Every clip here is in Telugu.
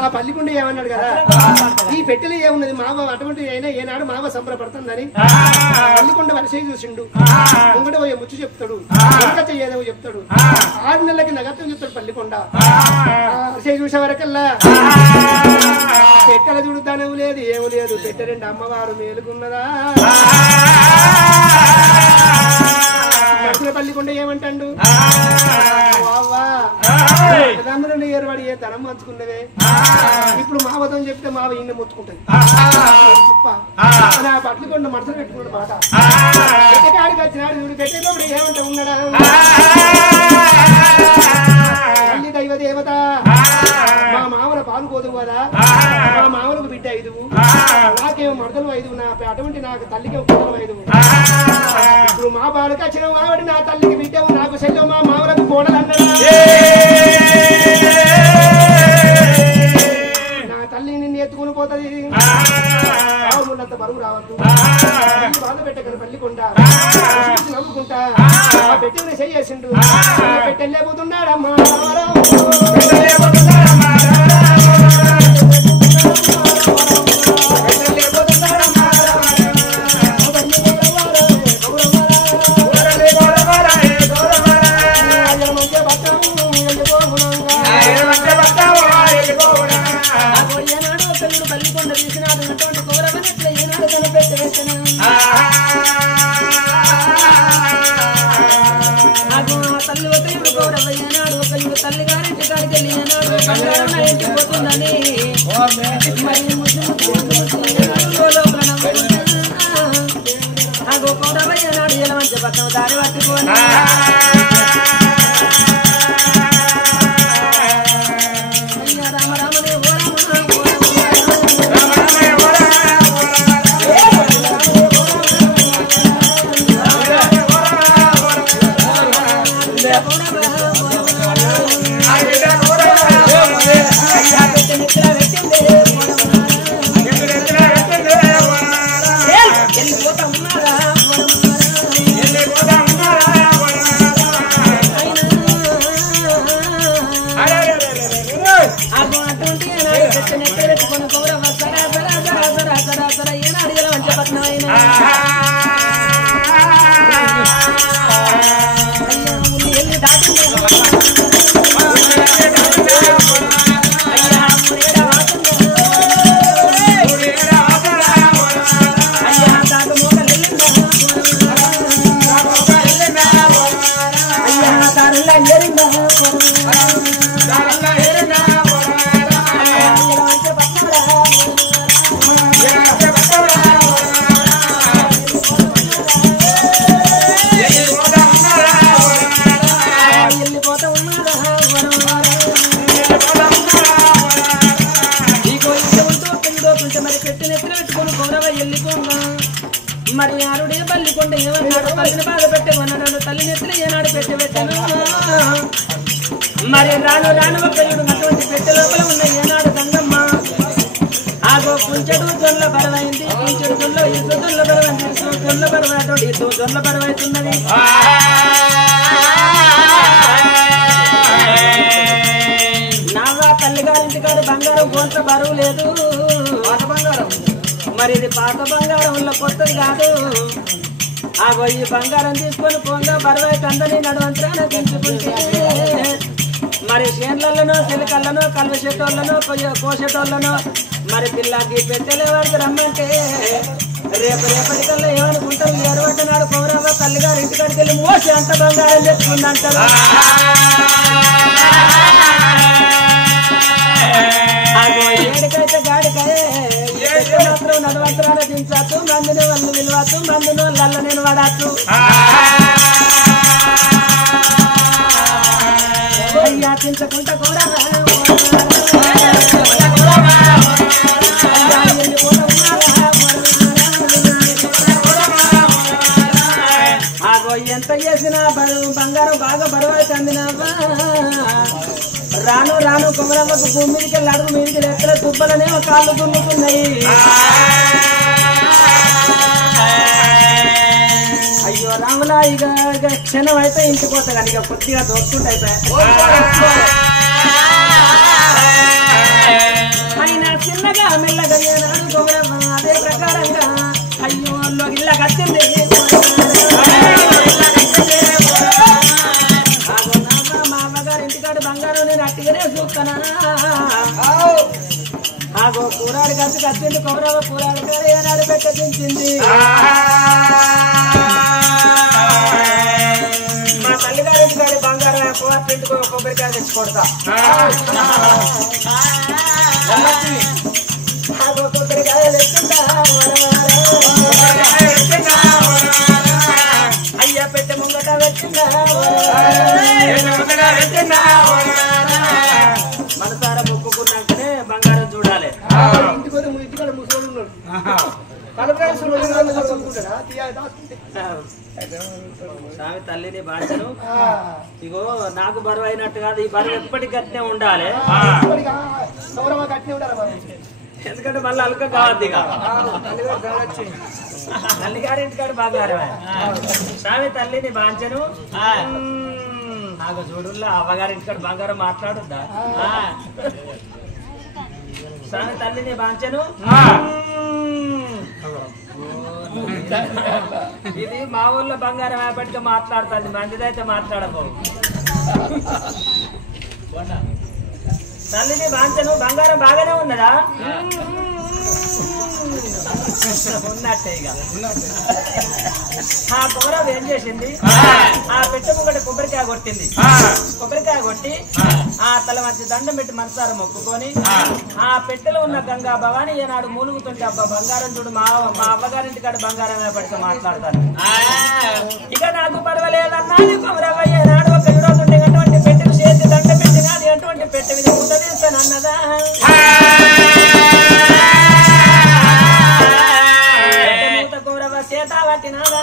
ఆ పల్లికుండ ఏమన్నాడు కదా, ఈ పెట్టెలు ఏమున్నది మావ అటువంటి అయినా ఏనాడు మావ సంబరపడుతుందని పల్లికొండ వరిసే చూసిండు. ముంగట పోయే ముచ్చు చెప్తాడు, వెనక ఏదో చెప్తాడు, 6 నెలలకి నగత్వం చెప్తాడు పల్లికొండ. వరిసే చూసే వరకల్లా పెట్టెల చూడుతానేమో లేదు, ఏమో లేదు. పెట్టె 2 అమ్మవారు మేలుకున్నదా. పల్లికొండ ఏమంటాడు, తమ్ముడు ఏర్పడి ఏ ధనం పంచుకున్నవే, ఇప్పుడు మావతం చెప్తే మావ ఇన్ని ముచ్చుకుంటది. నా పట్లకొండ మనసులు పెట్టుకున్నాడు మాట. పెట్టెకాడికి వచ్చినాడు చూడు, పెట్టేటప్పుడు ఏమంటా ఉన్నాడా, తల్లి దైవ దేవత మా మామల పాలు కోదువు కదా, మా మామలకు బిడ్డ 5, నాకేమో మడతలు 5, నా అటువంటి నాకు తల్లికి కూతురు 5. ఇప్పుడు మా పాలకు వచ్చిన మావిడి నా తల్లికి బిడ్డవు, నాకు చెల్లెవు, మా మామలకు కోడలు అన్నాడా. నా తల్లి నిన్ను ఎత్తుకుని పోతుంది, రావులంత బరువు రావద్దు, బాధ పెట్టగల పల్లికొండ నమ్ముకుంటా. పెట్టిన చెయ్యేసిండు, పెట్టెళ్ళేపోతున్నాడమ్మా. దారి పట్టుకోని మరి ఆరుడే పల్లికొండ ఏమన్నాడు, తల్లిని బాధ పెట్టమన్నాడు, తల్లి నెత్తులు ఏనాడు పెట్టబెట్టాను. మరి రాను రాను ఒక్కడు అటువంటి పెట్టె లోపల ఉన్న ఏనాడు గంగమ్మ ఆగో కుంచెడు జొల్ల బరవైంది, కుంచెడు జొల్ల ఇసు జొల్ల బరవైంది, ఇసు జొల్ల బరవైతోడు ఇసు జొల్ల బరవైతున్నది. నావా తల్లిగారింటి కాదు బంగారం కొంత బరువు లేదు, పాత బంగారం. మరి ఇది పాత బంగారం వల్ల కొత్తది కాదు. ఆగో ఈ బంగారం తీసుకొని పోగా బరువైతే అందరినీ నడవంతరాన దించుకుంటే మరి చేన్లలోనో చిలకల్లోనో కలువ చెట్టోళ్ళనో కోసేటోళ్ళనో మరి పిల్లకి పెట్టెలే వాడికి రమ్మంటే రేపటికల్లా ఏమనుకుంటారు, ఎరవట నాడు పౌరవ తల్లిగారు ఇంటికాడికి వెళ్ళి మోసి అంత బంగారం తెచ్చుకుందంటారు. ఆగో ఏడికైతే గాడికాయ మాత్రం నడవంతరాన దించచ్చు, మందిని వాళ్ళు విలువచ్చు, మందిని వాళ్ళ నేను వాడచ్చు. యాచించకుండా కూడా ఆగో ఎంత చేసినా బంగారం బాగా బరువు అవుతుంది. రాను రాను కుమరవ గౌరమ్మకు భూమి మీదకి వెళ్ళి అడుగు మీదకి ఎక్కడ తుబ్బలనేమో కాళ్ళు దున్నుతున్నాయి. అయ్యో రాములా ఇక క్షణం అయితే ఇంటిపోతా కానీ ఇక కొద్దిగా దోచుకుంటే అయిపోయా. ఆయన చిన్నగా మెల్లగా ఏనాడు గౌరమ్మ అదే ప్రకారంగా అయ్యో ఇళ్ళ కట్టింది. మా అమ్మగారు ఇంటికాడు బంగారం నేను అట్టిగానే చూస్తానా. ఆగో కూరాడు కత్తి కట్టింది కౌరవ కూరాడు కాడ ఏనాడు పెట్టించింది. మా తల్లిగారి ఇంటికాడి బంగారం ఇంటికో కొబ్బరికాయ తెచ్చి కొడతా. ఆగో కొబ్బరికాయ తెచ్చిందా అయ్యా పెట్టె ముంగట వచ్చిందా మనసారా మొక్కుకున్నాకనే బంగారం చూడాలి. స్వామి తల్లిని బాధ్యను ఇగో నాకు బరువు అయినట్టు కాదు, ఈ బరువు ఎప్పటికీ గట్టినే ఉండాలి. ఎందుకంటే మళ్ళీ అలక కావద్దు. ఇక తల్లిగారి ఇంటికాడు బంగారమే. స్వామి తల్లిని బాధ్యను నాకు చూడుల్లా అవ్వగారి ఇంటికాడ బంగారం మాట్లాడుద్దా. స్వామి తల్లిని బాంచను ఇది మా ఊళ్ళో బంగారం ఏపటిగా మాట్లాడుతుంది, మందిదైతే మాట్లాడబో. తల్లిని బాంచను బంగారం బాగానే ఉన్నదా ఉన్నట్టే. ఇక ఆ కొబ్బరి ఏం చేసింది, ఆ పెట్టె ముంగట కొబ్బరికాయ కొట్టింది. కొబ్బరికాయ కొట్టి ఆ తల మధ్య దండం పెట్టి మనసారా మొక్కుకొని ఆ పెట్టెలో ఉన్న గంగా భవాని ఏనాడు మూలుగుతుంటే అబ్బా బంగారం చూడు మా అవ్వగారింటి కాడ బంగారం పడితే మాట్లాడతాను. ఇక నాకు పర్వాలేదన్నాడు కొమరవ్వ ఏనాడు ఒక విరోధుంటే అటువంటి పెట్టెలు చేతి దండ పెట్టినాడు అటువంటి పెట్టె మీద ముద్ద తీస్తాను అన్నదా. చేత పట్టినాదా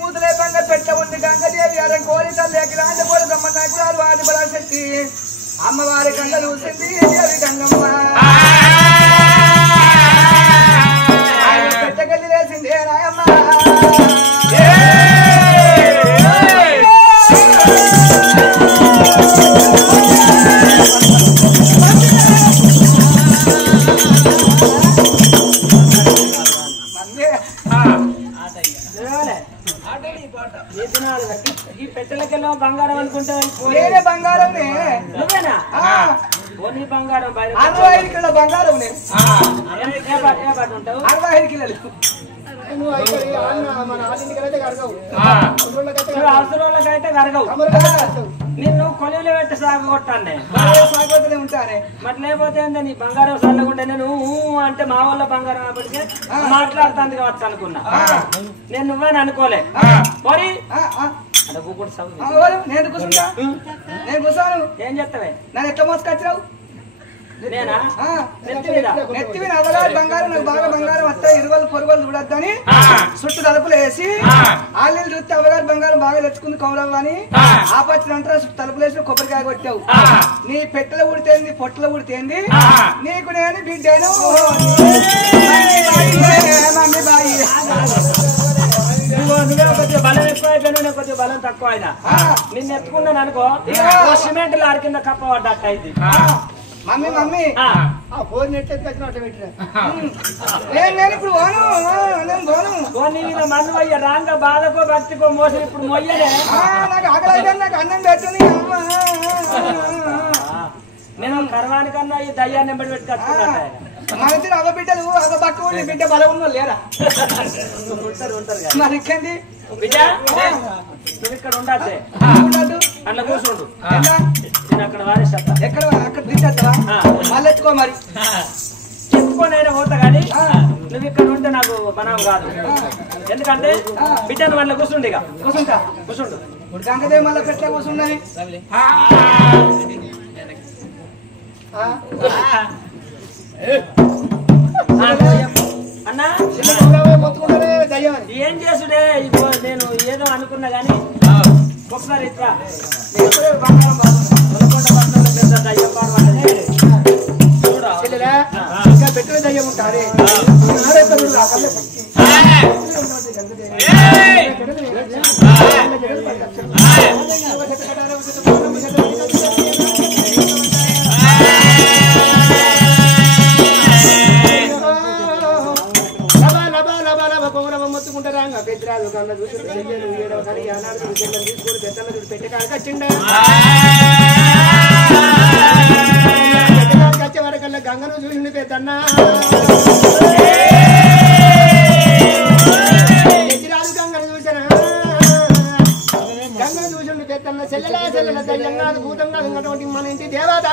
మూతులే బంగారు పెట్ట ఉంది గంగదేవి అర కోరిక లేక రాజపోల బ్రహ్మనాకురాలు వాది బలశక్తి అమ్మవారి గంగ చూసింది దేవి గంగమ్మ పెట్టకెళ్ళి వేసింది రాయమ్మ. ఈ పెట్టెలకెళ్ళో బంగారం అనుకుంటే బంగారం నువ్వేనా ఓనీ బంగారం 65 కిలో బంగారం ఉంటావు 65 కిలోలు అవసరంలోకైతే కరగవు. నిన్ను కొలువులు పెట్టి సాగు కొట్టానే సాగుతూనే ఉంటానే. మరి లేకపోతే నీ బంగారం చల్లకుండా నేను అంటే మా వాళ్ళ బంగారం అప్పటికే మాట్లాడుతుంది కావచ్చు అనుకున్నా. నేను నువ్వేని అనుకోలే. మరి నేను కూర్చుంటా, నేను కూర్చోను. ఏం చెప్తావే నన్ను ఎట్లా మోసుకొచ్చినావు? నేనా నెత్తి మీద అవగారు బంగారం నాకు బాగా బంగారం వస్తాయి ఇరువలు పొరుగులు చూడొద్దని చుట్టూ తలుపులు వేసి ఆళ్ళు చూస్తే అవగారు బంగారం బాగా తెచ్చుకుంది కౌరవ్ అని ఆపచ్చిన అంటారా చుట్టూ తలుపులు వేసి కొబ్బరికాయ కొట్టావు. నీ పెట్టెలు ఉడితేంది పొట్టలు ఉడితేంది నీకు నేను బిడ్డను మమ్మీ బాయి. కొద్దిగా బలం ఎక్కువ అయిపోయినా కొద్దిగా బలం తక్కువ అయినా నిన్ను ఎత్తుకున్నాను అనుకో సిమెంట్ లారి కింద కప్ప పడ్డట్టు అయింది. మమ్మీ మమ్మీ ఫోన్ నెట్ నేను ఇప్పుడు పోను నేను పోను పోనీ మన్ను అయ్యా రాంగ బాధకో భక్తికో మోసం ఇప్పుడు మొయ్యలే నాకు ఆకలి అయితే నాకు అన్నం పెట్టు. నేను కర్వానికన్నా ఈ దయ్యాన్ని ఎంబడి పెట్టి కట్టుకున్నా. మనకి అవ బిడ్డలు అవ పట్టుకోండి బిడ్డ బలం ఉన్న లేరా ఉంటారు మరి ఇంకేంది బిడ్డ నువ్వు ఇక్కడ ఉండద్దే అట్లా కూర్చోండు. నేను అక్కడ వారేస్తా ఎక్కడ అక్కడ దించేస్తావా మళ్ళీ ఎత్తుకో మరి చెప్పుకోనైనా పోతా కానీ నువ్వు ఇక్కడ ఉంటే నాకు మనం కాదు. ఎందుకంటే బిడ్డను మళ్ళీ కూర్చుండు ఇక కూర్చుండు గంగదేవి మళ్ళీ పెట్టే కూర్చున్నది. అన్నా ఏం చేసుడే నేను ఏదో అనుకున్నా గాని ఒకసారి ఇట్లా బంగారం పెద్ద దయ్యం పాడబడ్డది ఇంకా పెట్టిన దయ్యం ఉంటారే మొత్తుకుంటారా పెద్దరాలు కన్నా చూసి ఏడవ కానీ ఆనాడు తీసుకొని పెద్దలు పెట్టి కాడికి వచ్చిండే వచ్చే వరకల్లా గంగను చూసింది పెద్దన్న పెద్దరాలు గంగను చూసానా గంగను చూసింది పెద్దన్న చెల్లెలా చెల్లెల దయ్యం కాదు భూతం కాదు అటువంటి మన ఇంటి దేవత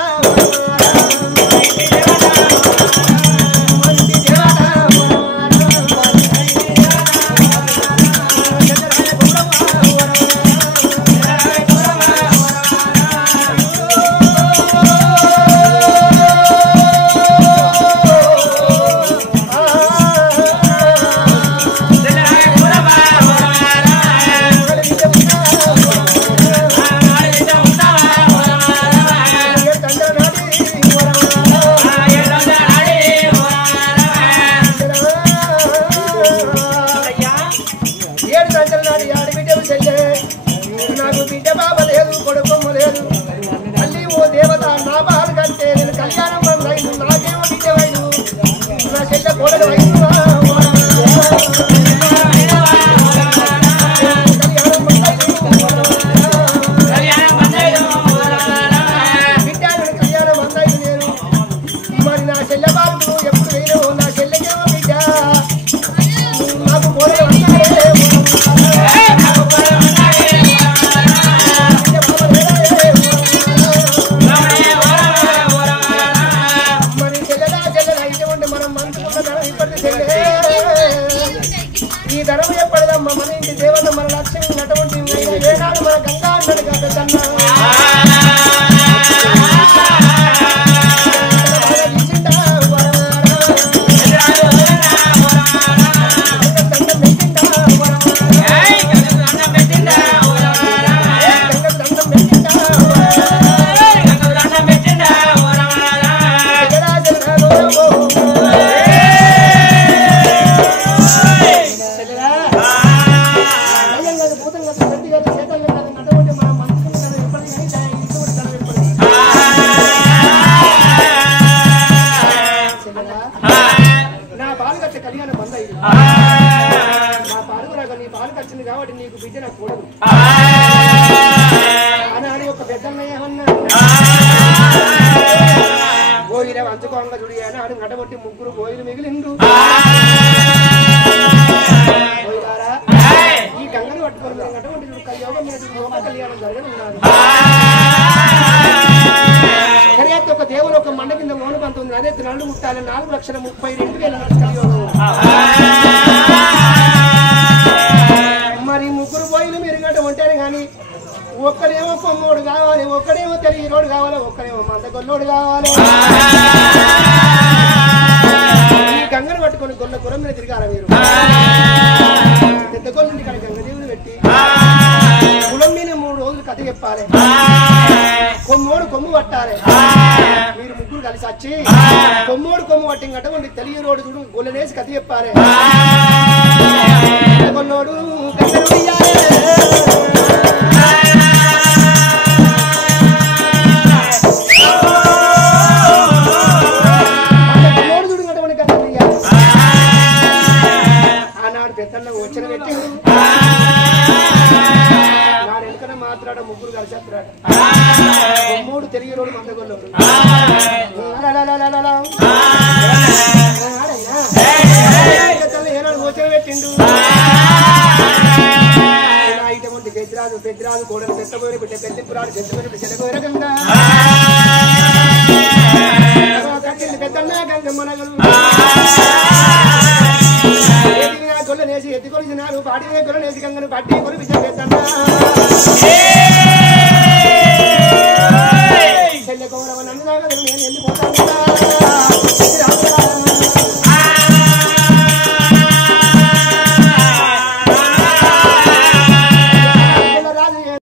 ఈ ధనం ఎప్పటిదమ్మా మన ఇంటి దేవత మన లక్ష్యం అటువంటి ఏనాడు మన గంగా అన్నది కాదన్నా కాబట్టి నీకు బిడ్డ నాకు కూడదు అని ఒక పెద్దన్నయ్య ఏమన్నా గోయిల వంచుకోంగా చూడి అని ఆడు నడబట్టి ముగ్గురు గోయిలు మిగిలిండు ఈ గంగను పట్టుకొని అటువంటి యోగం మీద లోక కళ్యాణం జరగనున్నారు సరిహద్దు ఒక దేవుడు ఒక మండ కింద మౌనకంత ఉంది అదే నల్లు ముట్టాలి 4,32,000 కలియోగం మరి ముగ్గురు పోయిలు మెరుగట ఉంటారు కానీ ఒక్కడేమో కొమ్మోడు కావాలి ఒక్కడేమో తెలియనోడు కావాలి ఒక్కడేమో మందగొల్లోడు కావాలి ఈ గంగను పట్టుకొని గొల్ల గుర్రం మీద తిరగాల మీరు పెద్ద గొల్లని ఇక్కడ గంగ దేవుడు పెట్టి కులం మీద 3 రోజులు కథ చెప్పాలి కొమ్మోడు కొమ్ము పట్టాలి మీరు ముగ్గురు కలిసి వచ్చి కొమ్మోడు కొమ్ము పట్టి అటువంటి తెలియనోడు చూడు గొల్లనేసి కథ చెప్పాలి కొన్నోడు ఆనాడు పెద్దన్న వచ్చిన పెట్టి నాడు వెనుకన మాత్రాడ ముగ్గురు కలిసేస్తున్నాడు 3 తెలియ రోడ్డు మందగొల్లోడు ఏనాడు వచ్చిన పెట్టిండు పెద్దరాజు పెద్దరాజు కోడలు పెద్దగోరి బిడ్డ పెద్దపురాడు పెద్దగోరి బిడ్డ చెడగోర గంగ కట్టింది పెద్దన్న గంగమ్మనగలు గొల్లనేసి ఎత్తి కొలిసినారు పాటి గొల్లనేసి గంగను పట్టి కొలి బిడ్డ పెద్దన్న